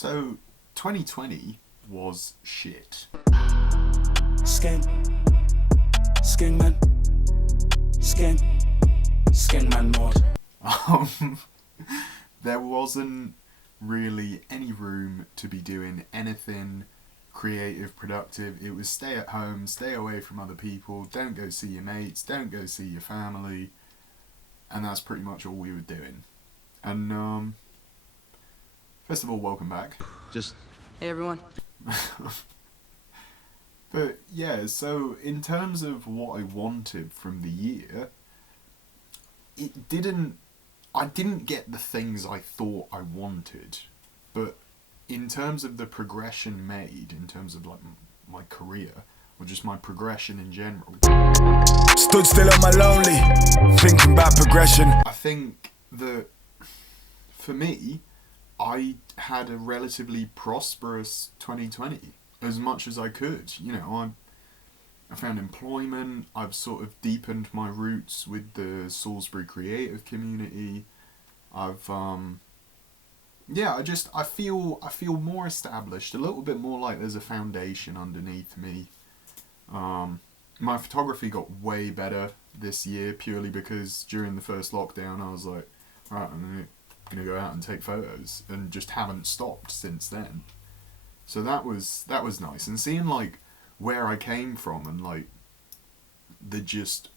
So, 2020 was shit. Skeng, skeng man, skeng man mod. There wasn't really any room to be doing anything creative, productive. It was stay at home, stay away from other people, don't go see your mates, don't go see your family, and that's pretty much all we were doing. And first of all, welcome back. Hey everyone. But yeah, so in terms of what I wanted from the year, I didn't get the things I thought I wanted, but in terms of the progression made, in terms of like my career, or just my progression in general, Stood still on my lonely, thinking about progression. I think that for me, I had a relatively prosperous 2020 as much as I could. You know, I found employment, I've sort of deepened my roots with the Salisbury creative community. I feel more established, a little bit more like there's a foundation underneath me. My photography got way better this year purely because during the first lockdown I was like, right, I'm gonna go out and take photos, and just haven't stopped since then. So that was nice, and seeing like where I came from and like the just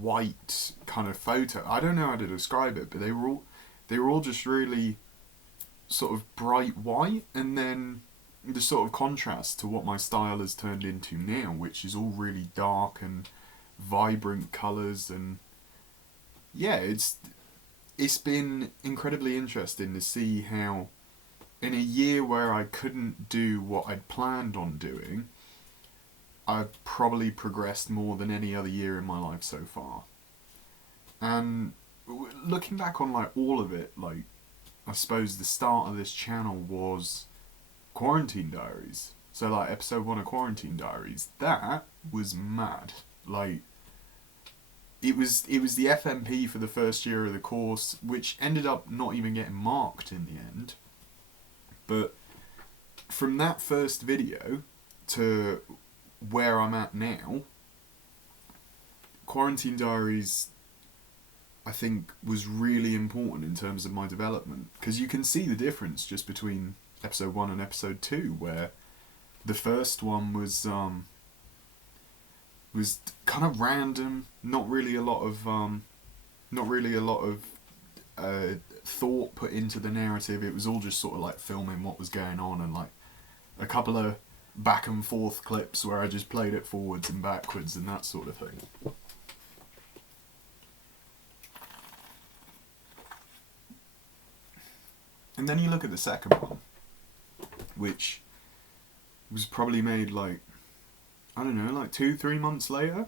white kind of photo. I don't know how to describe it, but they were all just really sort of bright white, and then the sort of contrast to what my style has turned into now, which is all really dark and vibrant colours. And yeah, it's been incredibly interesting to see how in a year where I couldn't do what I'd planned on doing, I've probably progressed more than any other year in my life so far. And looking back on like all of it, like I suppose the start of this channel was Quarantine Diaries. So like episode 1 of Quarantine Diaries, that was mad. Like it was the FMP for the first year of the course, which ended up not even getting marked in the end. But from that first video to where I'm at now, Quarantine Diaries, I think, was really important in terms of my development, because you can see the difference just between episode 1 and episode 2, where the first one was kind of random, not really a lot of thought put into the narrative. It was all just sort of like filming what was going on, and like a couple of back and forth clips where I just played it forwards and backwards and that sort of thing. And then you look at the second one, which was probably made like, I don't know, like 2-3 months later,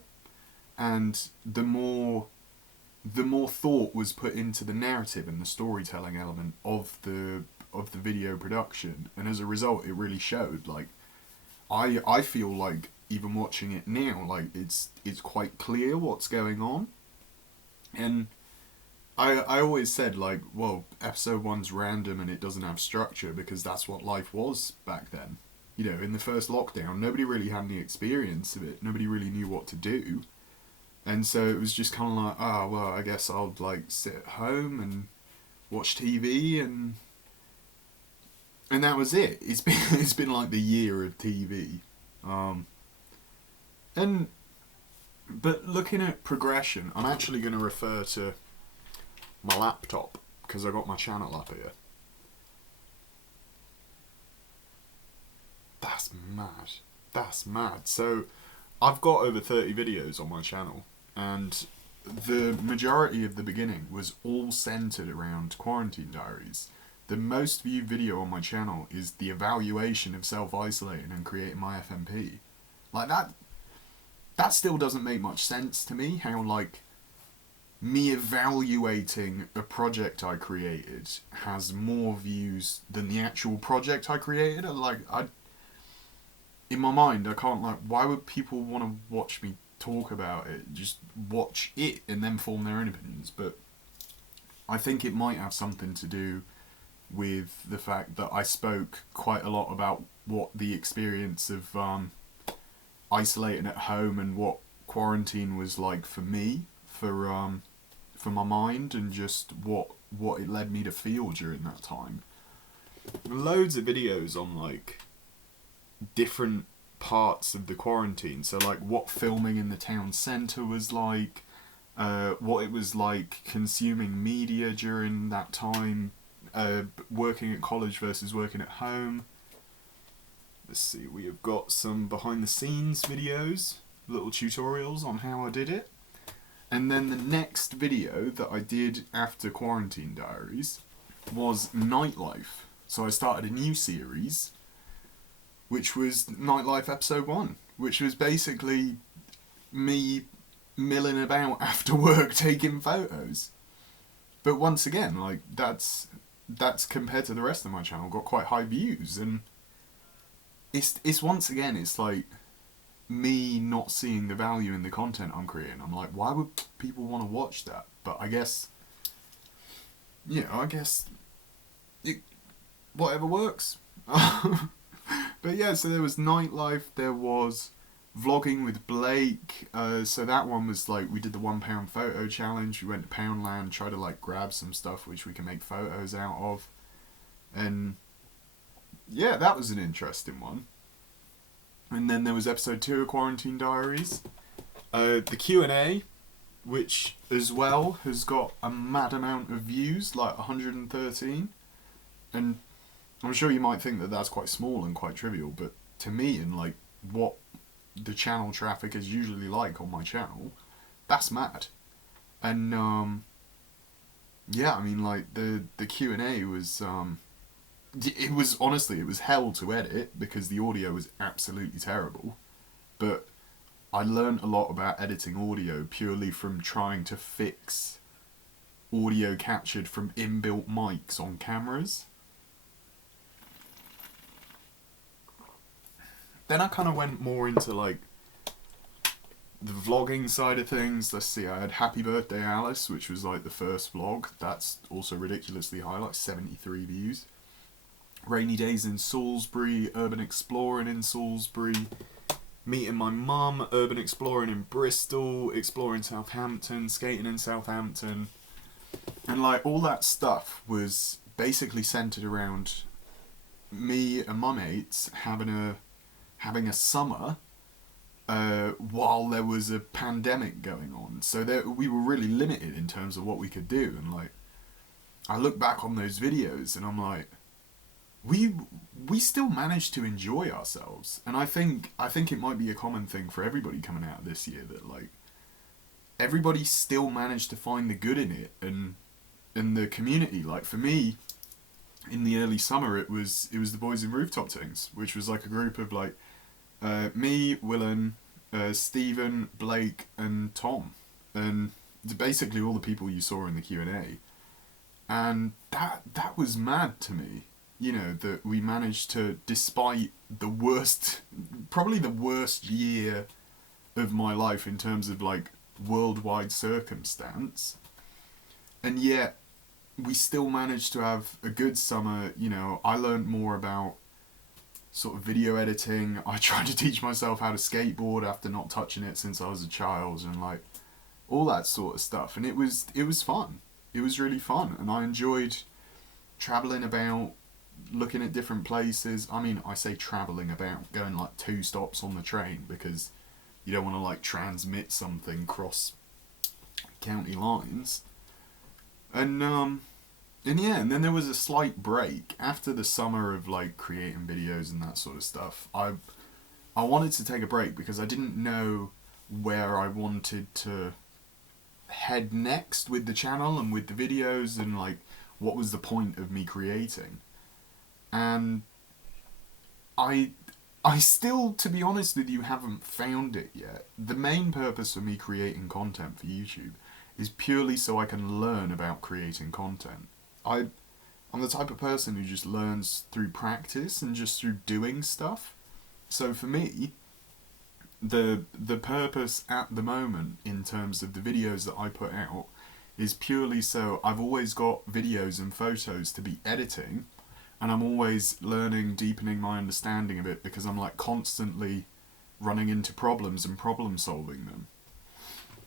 and the more thought was put into the narrative and the storytelling element of the video production, and as a result it really showed. Like I feel like even watching it now, like it's quite clear what's going on. And I always said, like, well, episode 1's random and it doesn't have structure because that's what life was back then. You know, in the first lockdown, nobody really had any experience of it. Nobody really knew what to do. And so it was just kind of like, oh, well, I guess I'll, like, sit at home and watch TV, and that was it. It's been like the year of TV. But looking at progression, I'm actually going to refer to my laptop, because I got my channel up here. That's mad. So I've got over 30 videos on my channel, and the majority of the beginning was all centered around Quarantine Diaries. The most viewed video on my channel is the evaluation of self-isolating and creating my FMP. Like that still doesn't make much sense to me, how like me evaluating a project I created has more views than the actual project I created. Like, in my mind, I can't, like, why would people want to watch me talk about it? Just watch it and then form their own opinions. But I think it might have something to do with the fact that I spoke quite a lot about what the experience of isolating at home and what quarantine was like for me, for my mind, and just what it led me to feel during that time. Loads of videos on like different parts of the quarantine. So like what filming in the town centre was like, what it was like consuming media during that time, working at college versus working at home. Let's see, we have got some behind the scenes videos, little tutorials on how I did it. And then the next video that I did after Quarantine Diaries was Nightlife. So I started a new series, which was Nightlife Episode 1, which was basically me milling about after work taking photos. But once again, like that's compared to the rest of my channel, got quite high views, and it's once again, it's like me not seeing the value in the content I'm creating. I'm like, why would people want to watch that? But I guess, whatever works. But yeah, so there was Nightlife, there was Vlogging with Blake. So that one was like, we did the £1 photo challenge. We went to Poundland, tried to like grab some stuff which we can make photos out of. And yeah, that was an interesting one. And then there was episode 2 of Quarantine Diaries. The Q&A, which as well has got a mad amount of views, like 113. And I'm sure you might think that that's quite small and quite trivial, but to me, and like what the channel traffic is usually like on my channel, that's mad. And yeah, I mean, like the Q&A was it was honestly, it was hell to edit because the audio was absolutely terrible, but I learned a lot about editing audio purely from trying to fix audio captured from inbuilt mics on cameras. Then I kind of went more into like the vlogging side of things. Let's see, I had Happy Birthday Alice, which was like the first vlog. That's also ridiculously high, like 73 views. Rainy Days in Salisbury, Urban Exploring in Salisbury, meeting my mum, Urban Exploring in Bristol, exploring Southampton, skating in Southampton. And like all that stuff was basically centred around me and my mates having a summer while there was a pandemic going on. So we were really limited in terms of what we could do. And like, I look back on those videos and I'm like, we still managed to enjoy ourselves. And I think it might be a common thing for everybody coming out of this year, that like everybody still managed to find the good in it, and the community. Like for me, in the early summer, it was the Boys in Rooftop Things, which was like a group of like me, Willen, Stephen, Blake, and Tom, and basically all the people you saw in the Q&A. And that was mad to me, you know, that we managed to, despite probably the worst year of my life in terms of like worldwide circumstance, and yet we still managed to have a good summer. You know, I learned more about sort of video editing. I tried to teach myself how to skateboard after not touching it since I was a child, and like all that sort of stuff. And it was fun. It was really fun, and I enjoyed travelling about, looking at different places. I mean, I say travelling about, going like 2 stops on the train, because you don't want to like transmit something cross county lines. And yeah, and then there was a slight break after the summer of like creating videos and that sort of stuff. I wanted to take a break because I didn't know where I wanted to head next with the channel and with the videos, and like what was the point of me creating. And I still, to be honest with you, haven't found it yet. The main purpose of me creating content for YouTube is purely so I can learn about creating content. I'm the type of person who just learns through practice and just through doing stuff. So for me, the purpose at the moment in terms of the videos that I put out is purely so I've always got videos and photos to be editing, and I'm always learning, deepening my understanding of it, because I'm like constantly running into problems and problem solving them.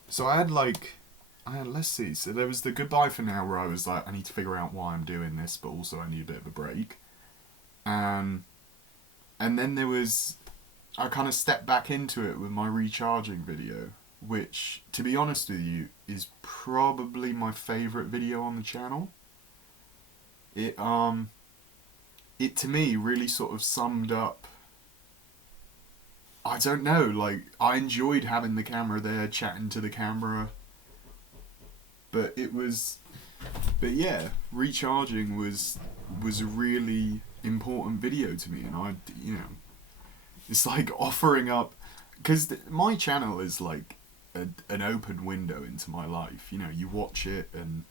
So let's see, so there was the goodbye for now where I was like, I need to figure out why I'm doing this, but also I need a bit of a break. And then there was, I kind of stepped back into it with my recharging video, which, to be honest with you, is probably my favourite video on the channel. It to me really sort of summed up, I don't know, like, I enjoyed having the camera there, chatting to the camera, but yeah, recharging was a really important video to me, and it's like offering up, because my channel is like an open window into my life. You watch it and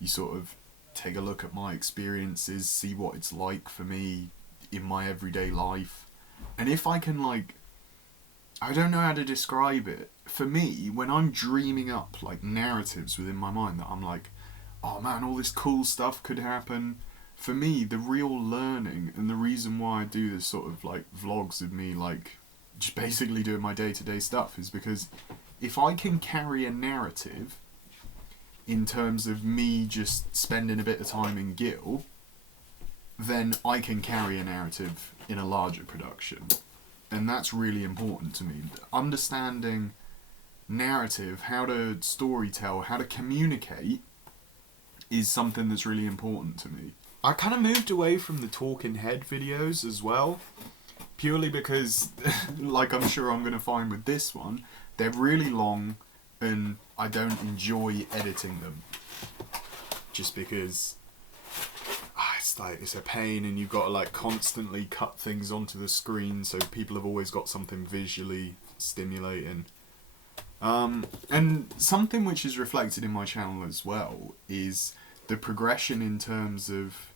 you sort of take a look at my experiences, see what it's like for me in my everyday life. And if I can, like, I don't know how to describe it. For me, when I'm dreaming up like narratives within my mind that I'm like, oh man, all this cool stuff could happen. For me, the real learning and the reason why I do this sort of like vlogs of me like just basically doing my day-to-day stuff is because if I can carry a narrative in terms of me just spending a bit of time in Gill, then I can carry a narrative in a larger production. And that's really important to me. Understanding narrative, how to storytell, how to communicate is something that's really important to me. I kind of moved away from the talking head videos as well, purely because, like I'm sure I'm going to find with this one, they're really long and I don't enjoy editing them. Just because it's a pain, and you've got to like constantly cut things onto the screen, so people have always got something visually stimulating. And something which is reflected in my channel as well is the progression in terms of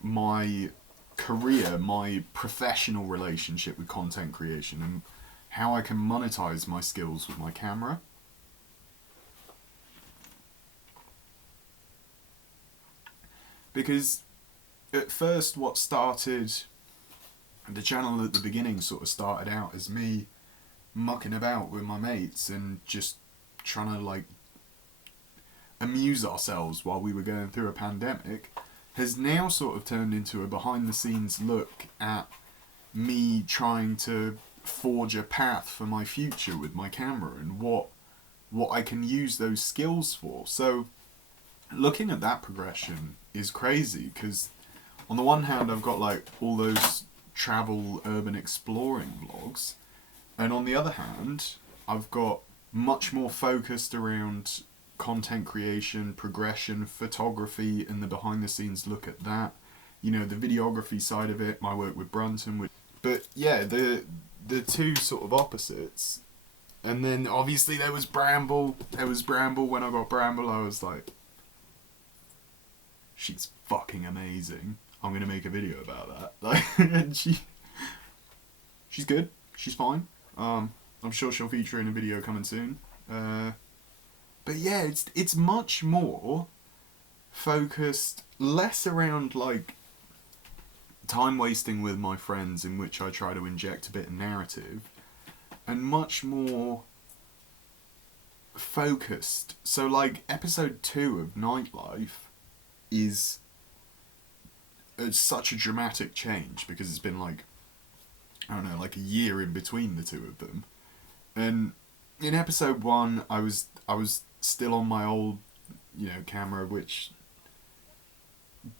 my career, my professional relationship with content creation, and how I can monetize my skills with my camera. Because at first what started the channel at the beginning sort of started out as me mucking about with my mates and just trying to like amuse ourselves while we were going through a pandemic, has now sort of turned into a behind the scenes look at me trying to forge a path for my future with my camera and what I can use those skills for. So looking at that progression is crazy, because on the one hand I've got like all those travel urban exploring vlogs, and on the other hand I've got much more focused around content creation, progression, photography, and the behind the scenes look at that. The videography side of it, my work with Brunton. But yeah, the two sort of opposites. And then obviously there was Bramble. When I got Bramble, I was like, she's fucking amazing. I'm gonna make a video about that. Like, and she's good. She's fine. I'm sure she'll feature in a video coming soon. But yeah, it's much more focused, less around like time wasting with my friends, in which I try to inject a bit of narrative, and much more focused. So like episode 2 of Nightlife is such a dramatic change, because it's been like, I don't know, like a year in between the two of them. And in episode 1 I was still on my old camera, which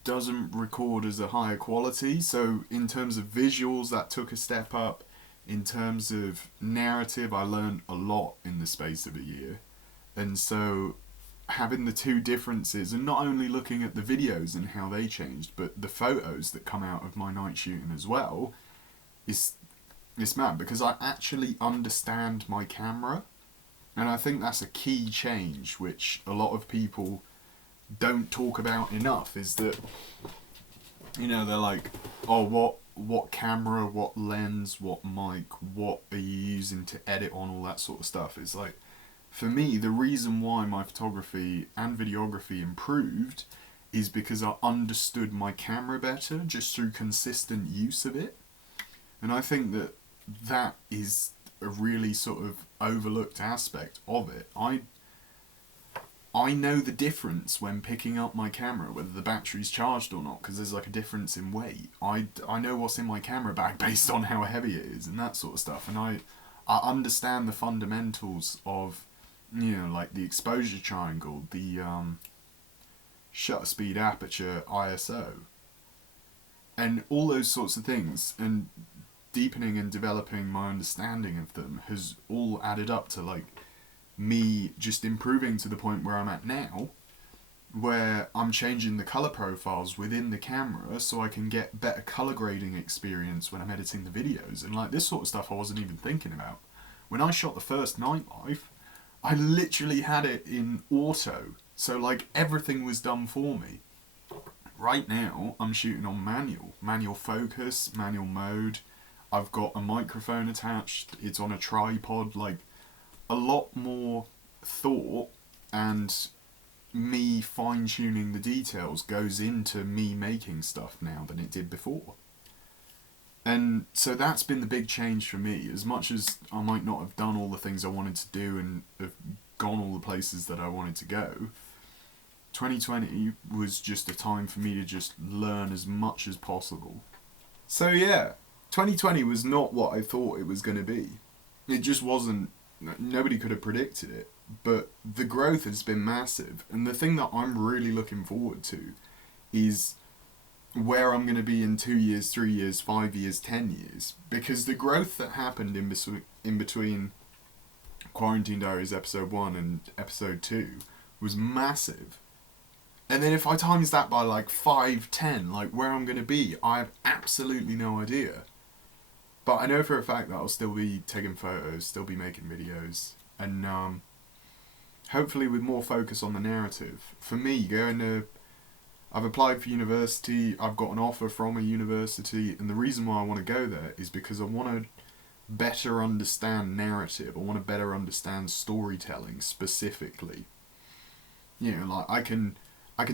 doesn't record as a higher quality, so in terms of visuals that took a step up. In terms of narrative, I learned a lot in the space of a year. And so having the two differences, and not only looking at the videos and how they changed, but the photos that come out of my night shooting as well, is mad, because I actually understand my camera. And I think that's a key change, which a lot of people don't talk about enough, is that, they're like, oh, what camera, what lens, what mic, what are you using to edit on, all that sort of stuff. It's like, for me, the reason why my photography and videography improved is because I understood my camera better just through consistent use of it. And I think that that is a really sort of overlooked aspect of it. I know the difference when picking up my camera, whether the battery's charged or not, because there's like a difference in weight. I know what's in my camera bag based on how heavy it is and that sort of stuff. And I understand the fundamentals of, like the exposure triangle, the shutter speed, aperture, ISO, and all those sorts of things. And deepening and developing my understanding of them has all added up to like me just improving to the point where I'm at now, where I'm changing the color profiles within the camera so I can get better color grading experience when I'm editing the videos. And like this sort of stuff I wasn't even thinking about. When I shot the first nightlife, I literally had it in auto, so like everything was done for me. Right now I'm shooting on manual focus, manual mode. I've got a microphone attached, it's on a tripod. Like, a lot more thought and me fine-tuning the details goes into me making stuff now than it did before. And so that's been the big change for me. As much as I might not have done all the things I wanted to do and have gone all the places that I wanted to go, 2020 was just a time for me to just learn as much as possible. So yeah, 2020 was not what I thought it was going to be. It just wasn't. Nobody could have predicted it, but the growth has been massive. And the thing that I'm really looking forward to is where I'm going to be in 2 years, 3 years, 5 years, 10 years. Because the growth that happened in between Quarantine Diaries episode 1 and episode 2 was massive. And then if I times that by like 5, 10, like where I'm going to be, I have absolutely no idea. But I know for a fact that I'll still be taking photos, still be making videos, and hopefully with more focus on the narrative. For me, I've applied for university, I've got an offer from a university, and the reason why I want to go there is because I want to better understand narrative, I want to better understand storytelling specifically. Like I can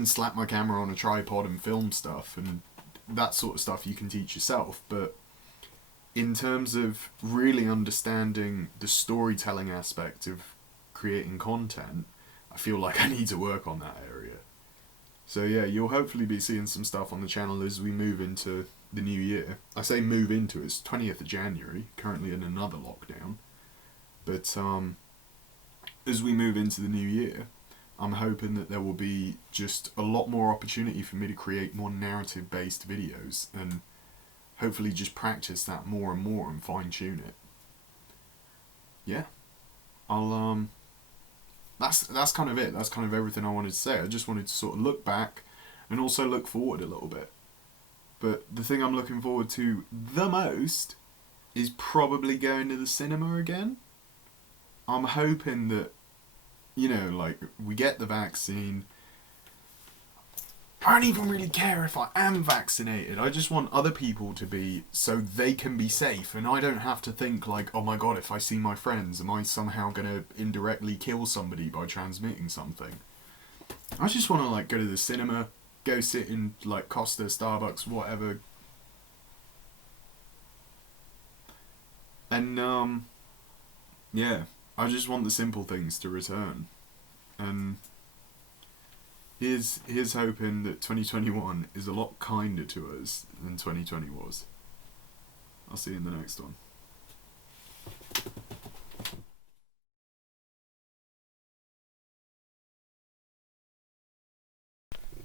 slap my camera on a tripod and film stuff, and that sort of stuff you can teach yourself, but in terms of really understanding the storytelling aspect of creating content, I feel like I need to work on that area. So yeah, you'll hopefully be seeing some stuff on the channel as we move into the new year. I say move into it, it's 20th of January, currently in another lockdown. But as we move into the new year, I'm hoping that there will be just a lot more opportunity for me to create more narrative-based videos, and hopefully just practice that more and more and fine-tune it. Yeah. That's kind of it. That's kind of everything I wanted to say. I just wanted to sort of look back and also look forward a little bit. But the thing I'm looking forward to the most is probably going to the cinema again. I'm hoping that, like, we get the vaccine. I don't even really care if I am vaccinated. I just want other people to be, so they can be safe, and I don't have to think like, oh my god, if I see my friends, am I somehow going to indirectly kill somebody by transmitting something? I just want to like go to the cinema, go sit in like Costa, Starbucks, whatever. And yeah, I just want the simple things to return. And Here's hoping that 2021 is a lot kinder to us than 2020 was. I'll see you in the next one.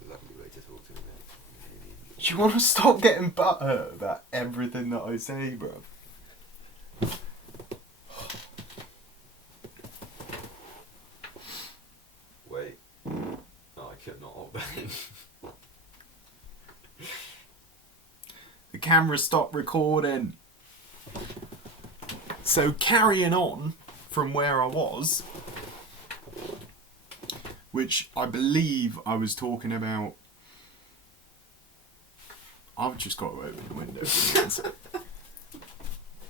Lovely way to talk to him, man. Do you want to stop getting butthurt about everything that I say, bruv? Wait. No, I could not hold that in. The camera stopped recording. So carrying on from where I was, which I believe I was talking about. I've just got to open the window.